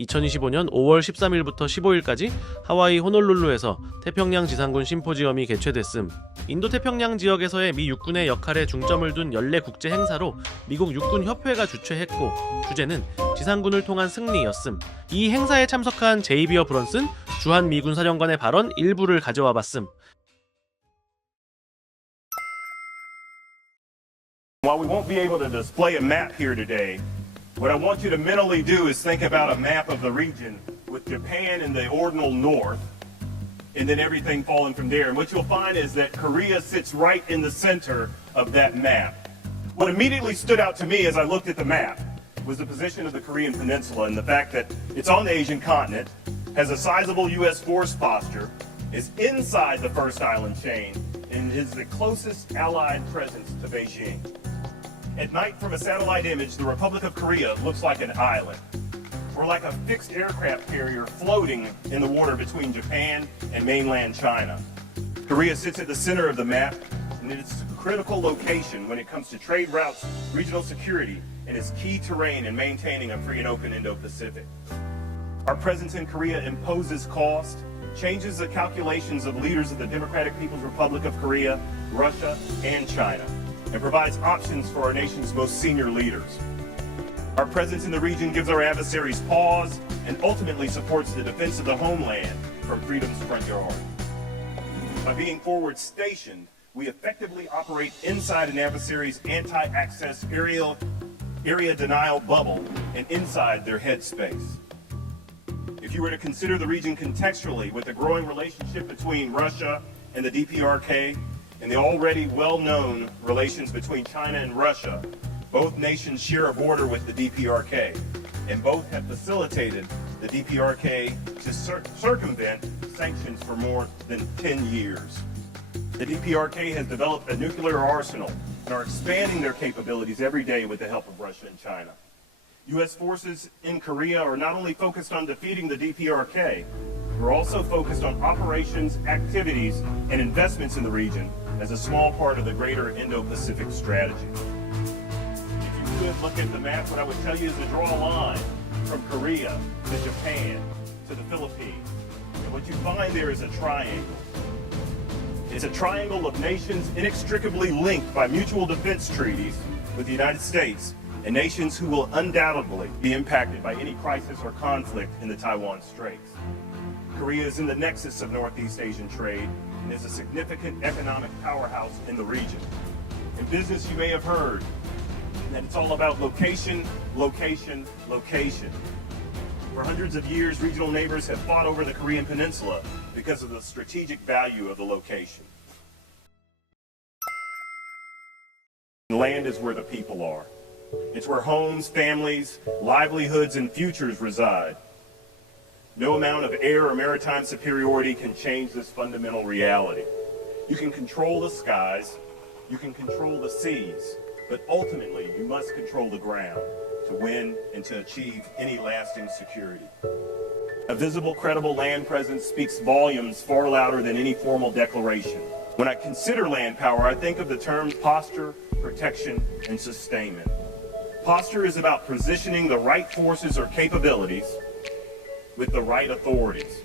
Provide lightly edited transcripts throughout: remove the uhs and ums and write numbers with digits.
2025년 5월 13일부터 15일까지 하와이 호놀룰루에서 태평양 지상군 심포지엄이 개최됐음. 인도태평양 지역에서의 미 육군의 역할에 중점을 둔 연례 국제 행사로 미국 육군협회가 주최했고 주제는 지상군을 통한 승리였음. 이 행사에 참석한 제이비어 브런슨 주한 미군 사령관의 발언 일부를 가져와 봤음. While we won't be able to display a map here today, what I want you to mentally do is think about a map of the region with Japan in the ordinal north, and then everything falling from there. And what you'll find is that Korea sits right in the center of that map. What immediately stood out to me as I looked at the map was the position of the Korean Peninsula and the fact that it's on the Asian continent, has a sizable U.S. force posture, is inside the first island chain, and is the closest allied presence to Beijing. At night, from a satellite image, the Republic of Korea looks like an island, or like a fixed aircraft carrier floating in the water between Japan and mainland China. Korea sits at the center of the map, and it's a critical location when it comes to trade routes, regional security, and is key terrain in maintaining a free and open Indo-Pacific. Our presence in Korea imposes cost, changes the calculations of leaders of the Democratic People's Republic of Korea, Russia, and China, and provides options for our nation's most senior leaders. Our presence in the region gives our adversaries pause and ultimately supports the defense of the homeland from freedom's front yard. By being forward stationed, we effectively operate inside an adversary's anti-access area denial bubble and inside their headspace. If you were to consider the region contextually with the growing relationship between Russia and the DPRK, and the already well-known relations between China and Russia, both nations share a border with the DPRK, and both have facilitated the DPRK to circumvent sanctions for more than 10 years. The DPRK has developed a nuclear arsenal and are expanding their capabilities every day with the help of Russia and China. U.S. forces in Korea are not only focused on defeating the DPRK, we're also focused on operations, activities, and investments in the region as a small part of the greater Indo-Pacific strategy. If you could look at the map, what I would tell you is to draw a line from Korea to Japan to the Philippines. And what you find there is a triangle. It's a triangle of nations inextricably linked by mutual defense treaties with the United States and nations who will undoubtedly be impacted by any crisis or conflict in the Taiwan Straits. Korea is in the nexus of Northeast Asian trade and is a significant economic powerhouse in the region. In business, you may have heard that it's all about location, location, location. For hundreds of years, regional neighbors have fought over the Korean Peninsula because of the strategic value of the location. Land is where the people are. It's where homes, families, livelihoods, and futures reside. No amount of air or maritime superiority can change this fundamental reality. You can control the skies, you can control the seas, but ultimately you must control the ground to win and to achieve any lasting security. A visible, credible land presence speaks volumes far louder than any formal declaration. When I consider land power, I think of the terms posture, protection, and sustainment. Posture is about positioning the right forces or capabilities with the right authorities.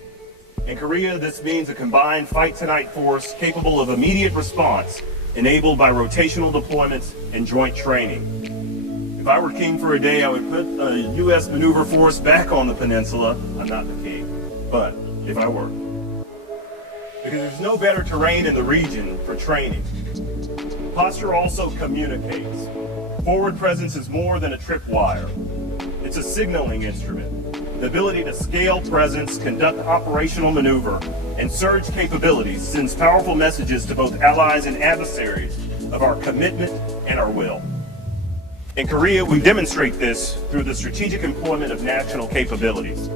In Korea, this means a combined fight-tonight force capable of immediate response, enabled by rotational deployments and joint training. If I were king for a day, I would put a U.S. maneuver force back on the peninsula. I'm not the king, but if I were. Because there's no better terrain in the region for training. Posture also communicates. Forward presence is more than a tripwire. It's a signaling instrument. The ability to scale presence, conduct operational maneuver, and surge capabilities sends powerful messages to both allies and adversaries of our commitment and our will. In Korea, we demonstrate this through the strategic employment of national capabilities.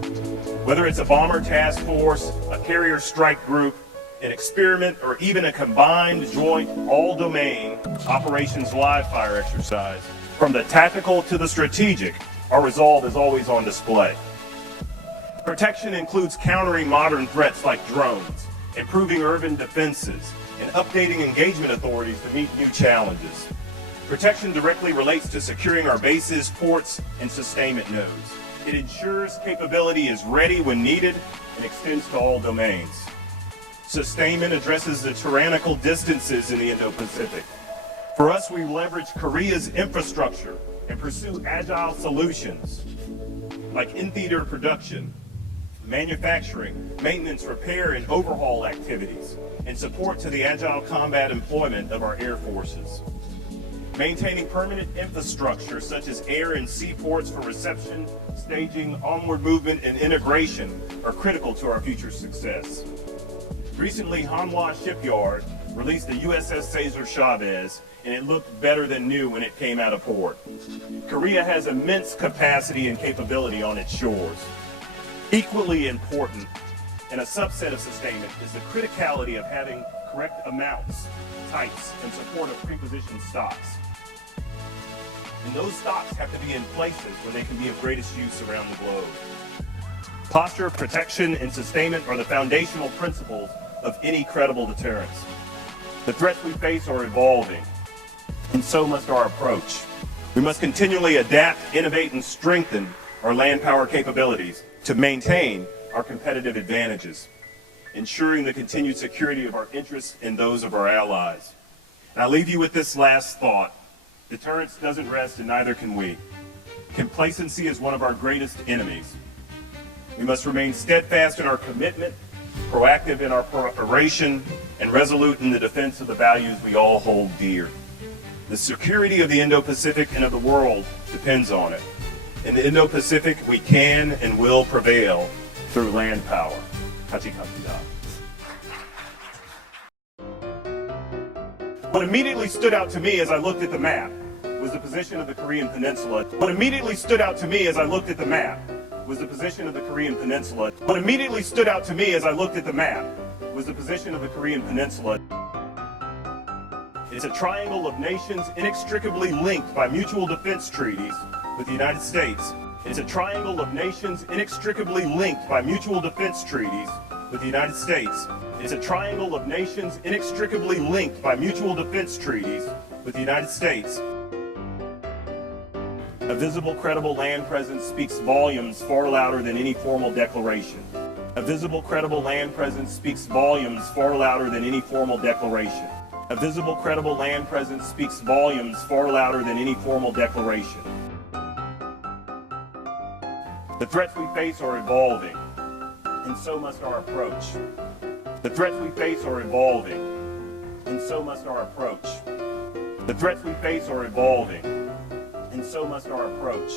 Whether it's a bomber task force, a carrier strike group, an experiment, or even a combined joint all-domain operations live fire exercise, from the tactical to the strategic, our resolve is always on display. Protection includes countering modern threats like drones, improving urban defenses, and updating engagement authorities to meet new challenges. Protection directly relates to securing our bases, ports, and sustainment nodes. It ensures capability is ready when needed and extends to all domains. Sustainment addresses the tyrannical distances in the Indo-Pacific. For us, we leverage Korea's infrastructure and pursue agile solutions like in-theater production, manufacturing, maintenance, repair, and overhaul activities, and support to the agile combat employment of our air forces. Maintaining permanent infrastructure such as air and seaports for reception, staging, onward movement, and integration are critical to our future success. Recently, Hanwha Shipyard released the USS Cesar Chavez, and it looked better than new when it came out of port. Korea has immense capacity and capability on its shores. Equally important, and a subset of sustainment, is the criticality of having correct amounts, types, and support of prepositioned stocks. And those stocks have to be in places where they can be of greatest use around the globe. Posture, protection, and sustainment are the foundational principles of any credible deterrence. The threats we face are evolving, and so must our approach. We must continually adapt, innovate, and strengthen our land power capabilities to maintain our competitive advantages, ensuring the continued security of our interests and those of our allies. And I'll leave you with this last thought. Deterrence doesn't rest, and neither can we. Complacency is one of our greatest enemies. We must remain steadfast in our commitment, proactive in our preparation, and resolute in the defense of the values we all hold dear. The security of the Indo-Pacific and of the world depends on it. In the Indo-Pacific, we can and will prevail through land power. Kachikapida. What immediately stood out to me as I looked at the map was the position of the Korean Peninsula. What immediately stood out to me as I looked at the map was the position of the Korean Peninsula. What immediately stood out to me as I looked at the map was the position of the Korean Peninsula. It's a triangle of nations inextricably linked by mutual defense treaties with the United States. It's a triangle of nations inextricably linked by mutual defense treaties with the United States. It's a triangle of nations inextricably linked by mutual defense treaties with the United States. A visible, credible land presence speaks volumes far louder than any formal declaration. A visible, credible land presence speaks volumes far louder than any formal declaration. A visible, credible land presence speaks volumes far louder than any formal declaration. The threats we face are evolving, and so must our approach. The threats we face are evolving, and so must our approach. The threats we face are evolving, and so must our approach.